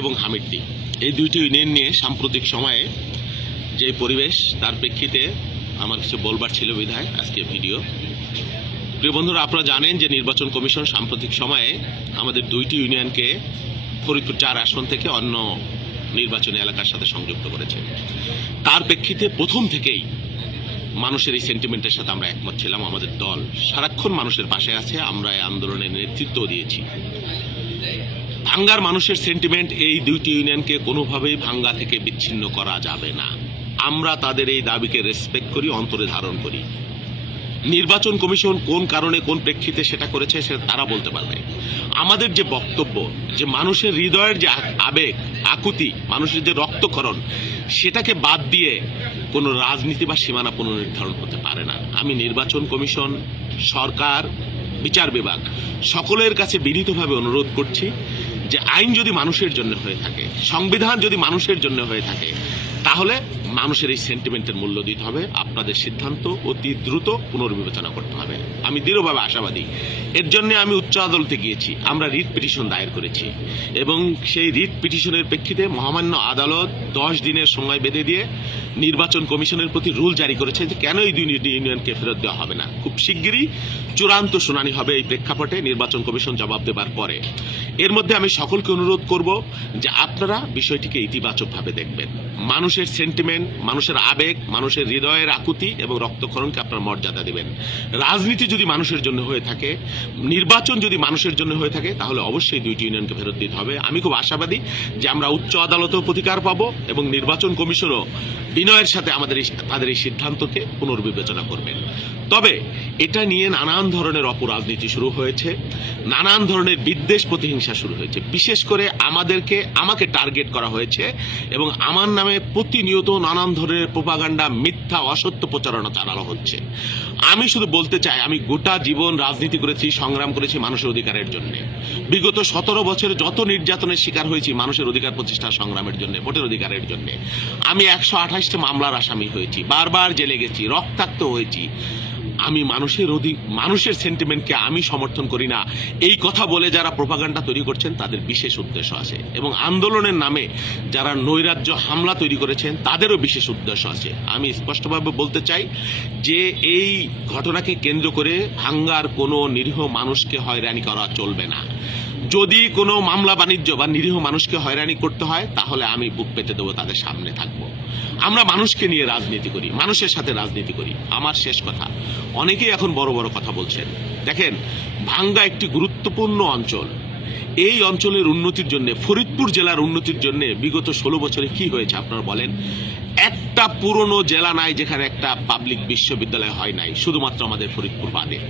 এবং হামিরদি এই দুইটি ইউনিয়ন নিয়ে সাম্প্রতিক সময়ে যে পরিবেশ তার প্রেক্ষিতে আমার কিছু বলবার ছিল বিধায় আজকে ভিডিও। প্রিয় বন্ধুরা, আপনারা জানেন যে নির্বাচন কমিশন সাম্প্রতিক সময়ে আমাদের দুইটি ইউনিয়নকে ফরিদপুর ৪ আসন থেকে অন্য নির্বাচনী এলাকার সাথে সংযুক্ত করেছে। তার প্রেক্ষিতে প্রথম থেকেই মানুষের এই সেন্টিমেন্টের সাথে আমরা একমত ছিলাম। আমাদের দল সারাক্ষণ মানুষের পাশে আছে, আমরা এই আন্দোলনের নেতৃত্ব দিয়েছি। ভাঙ্গার মানুষের সেন্টিমেন্ট, এই দুইটি ইউনিয়নকে কোনোভাবেই ভাঙ্গা থেকে বিচ্ছিন্ন করা যাবে না। আমরা তাদের এই দাবিকে রেসপেক্ট করি, অন্তরে ধারণ করি। নির্বাচন কমিশন কোন কারণে কোন প্রেক্ষিতে সেটা করেছে সেটা তারা বলতে পারবে। আমাদের যে বক্তব্য, যে মানুষের হৃদয়ের যে আবেগ আকুতি, মানুষের যে রক্তক্ষরণ, সেটাকে বাদ দিয়ে কোনো রাজনীতি বা সীমানা পুনর্নির্ধারণ হতে পারে না। আমি নির্বাচন কমিশন, সরকার, বিচার বিভাগ সকলের কাছে বিনীতভাবে অনুরোধ করছি যে আইন যদি মানুষের জন্য হয়ে থাকে, সংবিধান যদি মানুষের জন্য হয়ে থাকে, তাহলে মানুষের এই সেন্টিমেন্টের মূল্য দিতে হবে। আপনাদের সিদ্ধান্ত অতি দ্রুত পুনর্বিবেচনা করতে হবে। আমি দৃঢ়ভাবে আশাবাদী। এর জন্য আমি উচ্চ আদালতে গিয়েছি, আমরা রিট পিটিশন দায়ের করেছি এবং সেই রিট পিটিশনের প্রেক্ষিতে মহামান্য আদালত 10 দিনের সময় বেঁধে দিয়ে নির্বাচন কমিশনের প্রতি রুল জারি করেছে যে কেন এই দুই ইউনিয়নকে ফেরত দেওয়া হবে না। খুব শিগগিরই চূড়ান্ত শুনানি হবে এই প্রেক্ষাপটে, নির্বাচন কমিশন জবাব দেবার পরে। এর মধ্যে আমি সকলকে অনুরোধ করব যে আপনারা বিষয়টিকে ইতিবাচকভাবে দেখবেন। মানুষের সেন্টিমেন্ট, মানুষের আবেগ, মানুষের হৃদয়ের আকুতি এবং রক্তক্ষরণকে আপনারা মর্যাদা দেবেন। রাজনীতি যদি মানুষের জন্য হয়ে থাকে, নির্বাচন যদি মানুষের জন্য হয়ে থাকে, তাহলে অবশ্যই দুইটি ইউনিয়নকে ফেরত দিতে হবে। আমি খুব আশাবাদী যে আমরা উচ্চ আদালতেও প্রতিকার পাবো এবং নির্বাচন কমিশনও বিনয়ের সাথে তাদের এই সিদ্ধান্তকে পুনর্বিবেচনা করবেন। তবে এটা নিয়ে নানান ধরনের অপরাজনীতি শুরু হয়েছে, নানান ধরনের বিদ্বেষ প্রতিহিংসা শুরু হয়েছে। বিশেষ করে আমাকে টার্গেট করা হয়েছে এবং আমার নামে প্রতিনিয়ত নানান ধরনের প্রোপাগান্ডা, মিথ্যা অসত্য প্রচারণা চালানো হচ্ছে। আমি শুধু বলতে চাই, আমি গোটা জীবন রাজনীতি করেছি, সংগ্রাম করেছি মানুষের অধিকারের জন্য। বিগত 17 বছরে যত নির্যাতনের শিকার হয়েছি মানুষের অধিকার প্রতিষ্ঠা সংগ্রামের জন্য, ভোটের অধিকারের জন্য। আমি 128টা মামলার আসামি হয়েছি, বারবার জেলে গেছি, রক্তাক্ত হয়েছি। আমি মানুষের সেন্টিমেন্টকে আমি সমর্থন করি না, এই কথা বলে যারা প্রোপাগান্ডা তৈরি করছেন তাদের বিশেষ উদ্দেশ্য আছে এবং আন্দোলনের নামে যারা নৈরাজ্য হামলা তৈরি করেছেন তাদেরও বিশেষ উদ্দেশ্য আছে। আমি স্পষ্টভাবে বলতে চাই যে এই ঘটনাকে কেন্দ্র করে ভাঙ্গার কোনো নিরীহ মানুষকে হয়রানি করা চলবে না। যদি কোনো মামলা বাণিজ্য বা নিরীহ মানুষকে হয়রানি করতে হয়, তাহলে আমি বুক পেতে দেবো, তাদের সামনে থাকবো। আমরা মানুষকে নিয়ে রাজনীতি করি, মানুষের সাথে রাজনীতি করি। আমার শেষ কথা, অনেকেই এখন বড় বড় কথা বলছেন। দেখেন, ভাঙ্গা একটি গুরুত্বপূর্ণ অঞ্চল। এই অঞ্চলের উন্নতির জন্য, ফরিদপুর জেলার উন্নতির জন্য বিগত 16 বছরে কি হয়েছে আপনারা বলেন? একটা পুরনো জেলা নাই যেখানে একটা পাবলিক বিশ্ববিদ্যালয় হয় নাই, শুধুমাত্র আমাদের ফরিদপুর বাদে।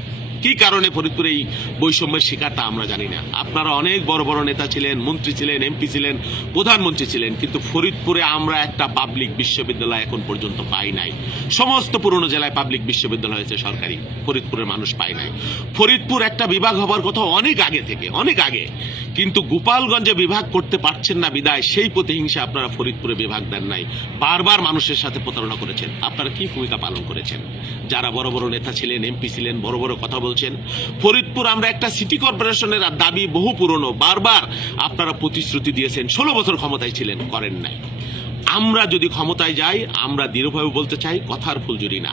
কি কারণে ফরিদপুর এই বৈষম্যের শিকারটা আমরা জানি না। আপনারা অনেক বড় বড় নেতা ছিলেন, মন্ত্রী ছিলেন, এমপি ছিলেন, প্রধানমন্ত্রী ছিলেন, কিন্তু ফরিদপুরে আমরা একটা পাবলিক বিশ্ববিদ্যালয় এখন পর্যন্ত পাই নাই। সমস্ত পুরনো জেলায় পাবলিক বিশ্ববিদ্যালয় হয়েছে সরকারি, ফরিদপুরের মানুষ পায় নাই। ফরিদপুর একটা বিভাগ হবার কথা অনেক আগে থেকে, অনেক আগে, কিন্তু গোপালগঞ্জে বিভাগ করতে পারছেন না বিদায় সেই প্রতিহিংসা আপনারা ফরিদপুরে বিভাগ দেন নাই। বারবার মানুষের সাথে প্রতারণা করেছেন। আপনারা কি ভূমিকা পালন করেছেন? যারা বড় বড় নেতা ছিলেন, এমপি ছিলেন, বড় বড় কথা বলছেন। ফরিদপুর আমরা একটা সিটি কর্পোরেশনের দাবি বহু পুরনো, বারবার আপনারা প্রতিশ্রুতি দিয়েছেন। 16 বছর ক্ষমতায় ছিলেন, করেন নাই। আমরা যদি ক্ষমতায় যাই, আমরা দৃঢ়ভাবে বলতে চাই, কথার ফুলঝুরি না।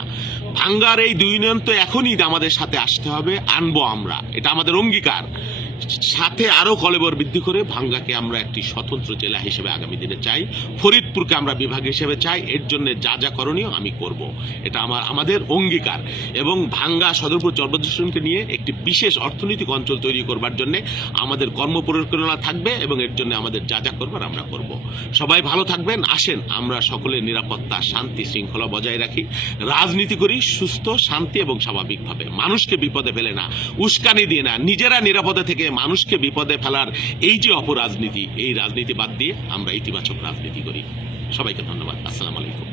ভাঙ্গার এই দুই ইউনিয়ন তো এখনই আমাদের সাথে আসতে হবে, আনবো আমরা, এটা আমাদের অঙ্গীকার। সাথে আরো কলেবর বৃদ্ধি করে ভাঙ্গাকে আমরা একটি স্বতন্ত্র জেলা হিসেবে আগামী দিনে চাই, ফরিদপুরকে আমরা বিভাগ হিসেবে চাই। এর জন্য যা যা করণীয় আমি করব, এটা আমাদের অঙ্গীকার। এবং ভাঙ্গা সদরপুর চর্বদূষণকে নিয়ে একটি বিশেষ অর্থনৈতিক অঞ্চল তৈরি করবার জন্য আমাদের কর্মপরিকল্পনা থাকবে এবং এর জন্য আমাদের যা যা করবার আমরা করব। সবাই ভালো থাকবেন। আসেন আমরা সকলের নিরাপত্তা, শান্তি, শৃঙ্খলা বজায় রাখি, রাজনীতি করি সুস্থ, শান্তি এবং স্বাভাবিকভাবে, মানুষকে বিপদে ফেলে না, উস্কানি দিয়ে না, নিজেরা নিরাপদে থেকে মানুষকে বিপদে ফেলার এই যে অপরাজনীতি, এই রাজনীতি বাদ দিয়ে আমরা ইতিবাচক রাজনীতি করি। সবাইকে ধন্যবাদ। আসসালামু আলাইকুম।